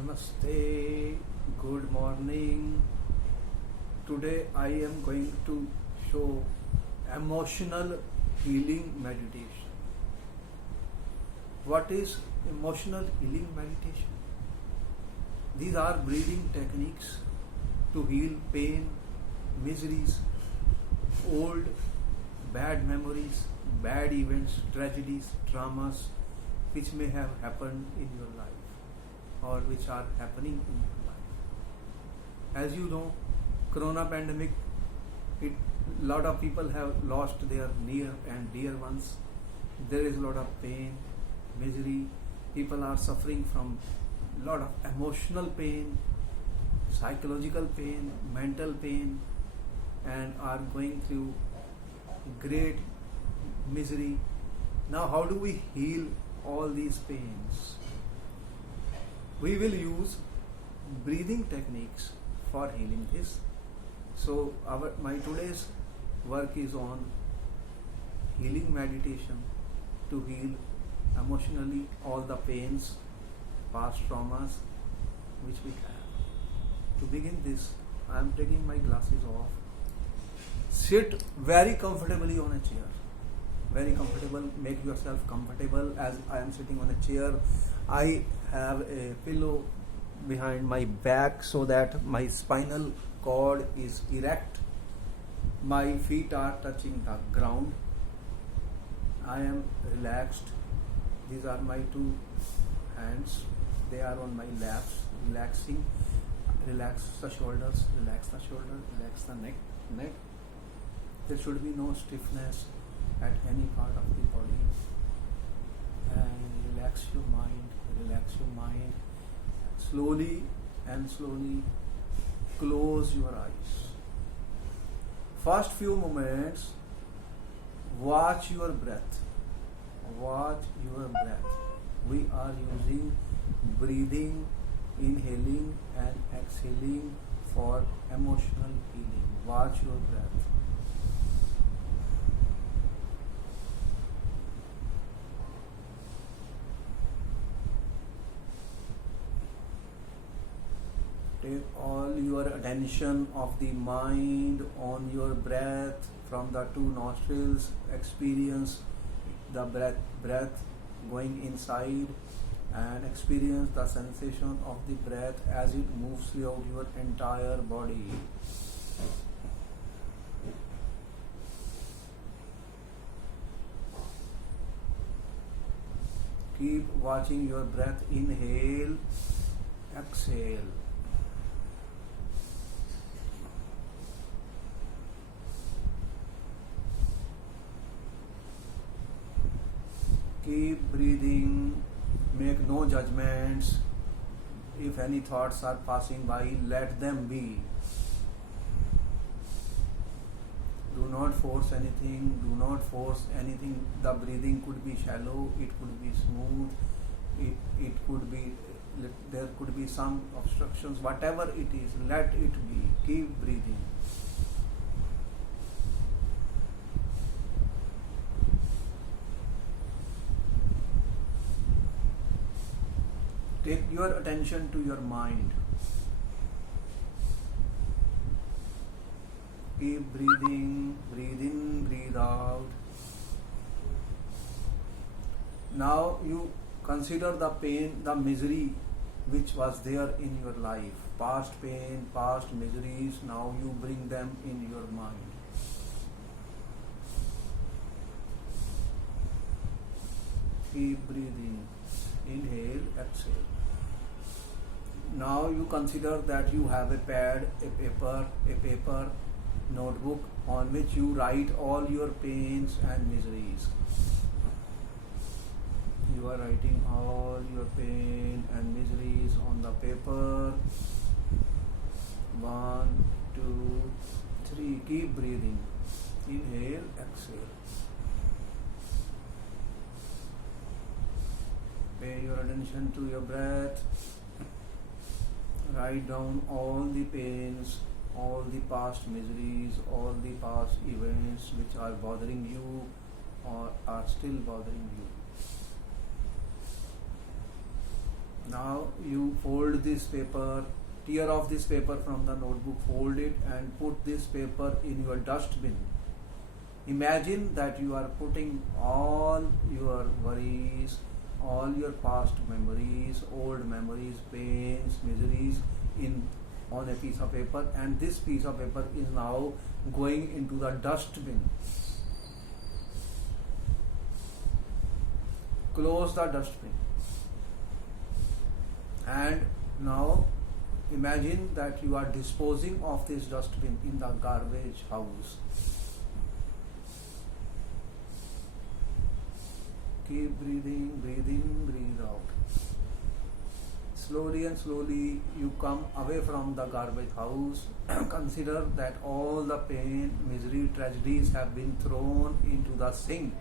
Namaste, good morning. Today I am going to show emotional healing meditation. What is emotional healing meditation? These are breathing techniques to heal pain, miseries, old bad memories, bad events, tragedies, traumas which may have happened in your life or which are happening in your life. As you know, corona pandemic, lot of people have lost their near and dear ones. There is a lot of pain, misery. People are suffering from lot of emotional pain, psychological pain, mental pain, and are going through great misery. Now, how do we heal all these pains? We will use breathing techniques for healing this. So my today's work is on healing meditation to heal emotionally all the pains, past traumas which we have. To begin this, I am taking my glasses off. Sit very comfortably on a chair. Very comfortable. Make yourself comfortable. As I am sitting on a chair, I have a pillow behind my back so that my spinal cord is erect. My feet are touching the ground. I am relaxed. These are my two hands. They are on my laps, relaxing. Relax the shoulders, relax the neck. There should be no stiffness at any part of the body. And relax your mind. Slowly close your eyes. First few moments, watch your breath. We are using breathing, inhaling and exhaling for emotional healing. Watch your breath. Take all your attention of the mind on your breath from the two nostrils. Experience the breath going inside and experience the sensation of the breath as it moves throughout your entire body. Keep watching your breath. Inhale, exhale. Keep breathing, make no judgments. If any thoughts are passing by, let them be. Do not force anything, The breathing could be shallow, it could be smooth, it could be, there could be some obstructions, whatever it is, let it be. Keep breathing. Take your attention to your mind. Keep breathing, breathe in, breathe out. Now you consider the pain, the misery which was there in your life. Past pain, past miseries, now you bring them in your mind. Keep breathing. Inhale, exhale. Now you consider that you have a pad, a paper, notebook on which you write all your pains and miseries. You are writing all your pain and miseries on the paper. 1, 2, 3. Keep breathing. Inhale, exhale. Pay your attention to your breath. Write down all the pains, all the past miseries, all the past events which are bothering you or are still bothering you. Now you fold this paper, tear off this paper from the notebook, fold it and put this paper in your dustbin. Imagine that you are putting all your worries, all your past memories, old memories, pains, miseries in on a piece of paper, and this piece of paper is now going into the dustbin. Close the dustbin. And now imagine that you are disposing of this dustbin in the garbage house. Keep breathing, breathe in, breathe out. Slowly and slowly you come away from the garbage house. Consider that all the pain, misery, tragedies have been thrown into the sink,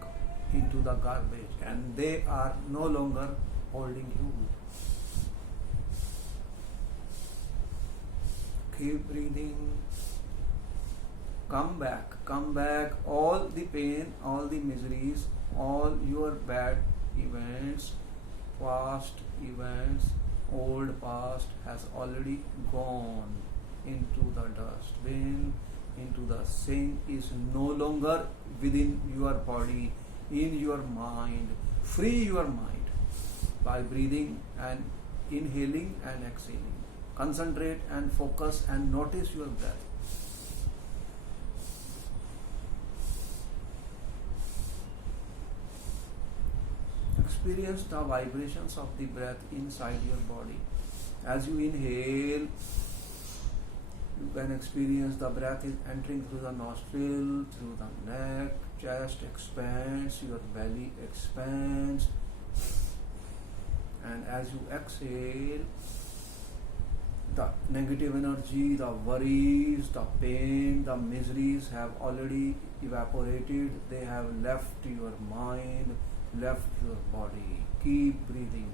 into the garbage, and they are no longer holding you. Keep breathing. Come back. All the pain, all the miseries, all your bad events, past events, old past has already gone into the dustbin, into the sink, is no longer within your body, in your mind. Free your mind by breathing and inhaling and exhaling. Concentrate and focus and notice your breath. Experience the vibrations of the breath inside your body. As you inhale, you can experience the breath is entering through the nostril, through the neck, chest expands, your belly expands. And as you exhale, the negative energy, the worries, the pain, the miseries have already evaporated. They have left your mind, left your body. Keep breathing.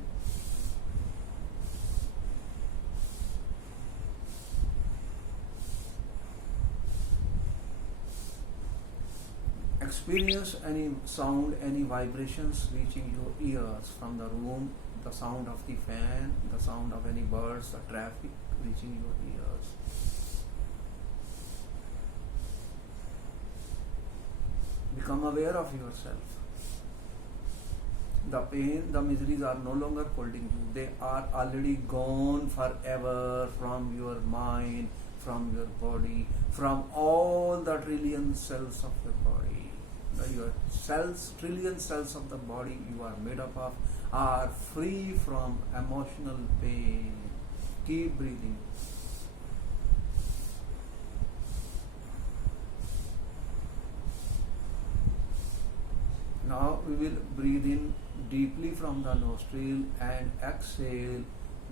Experience any sound, any vibrations reaching your ears from the room, the sound of the fan, the sound of any birds, the traffic reaching your ears. Become aware of yourself. The pain, the miseries are no longer holding you. They are already gone forever from your mind, from your body, from all the trillion cells of your body. Your cells, trillion cells of the body you are made up of, are free from emotional pain. Keep breathing. Now we will breathe in deeply from the nostril and exhale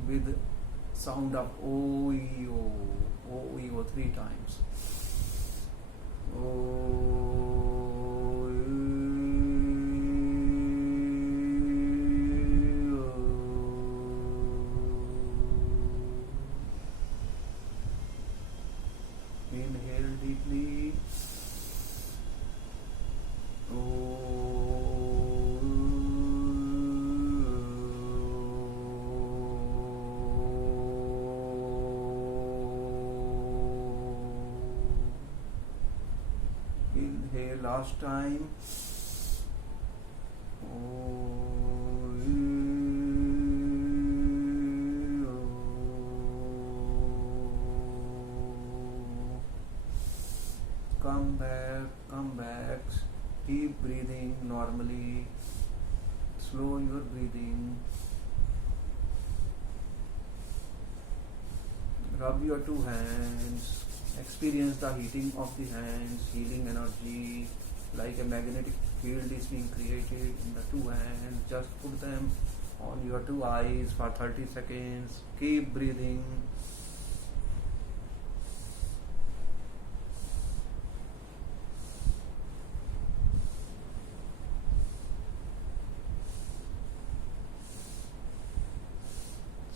with sound of O-E-O. O-E-O 3 times. Inhale deeply. Inhale last time. Come back. Keep breathing normally. Slow your breathing. Rub your 2 hands. Experience the heating of the hands, healing energy, like a magnetic field is being created in the 2 hands. Just put them on your 2 eyes for 30 seconds. Keep breathing.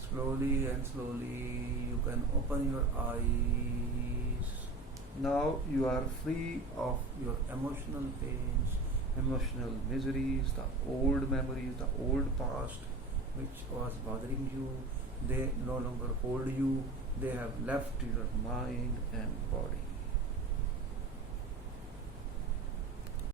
Slowly and slowly you can open your eyes. Now you are free of your emotional pains, emotional miseries, the old memories, the old past, which was bothering you, they no longer hold you, they have left your mind and body.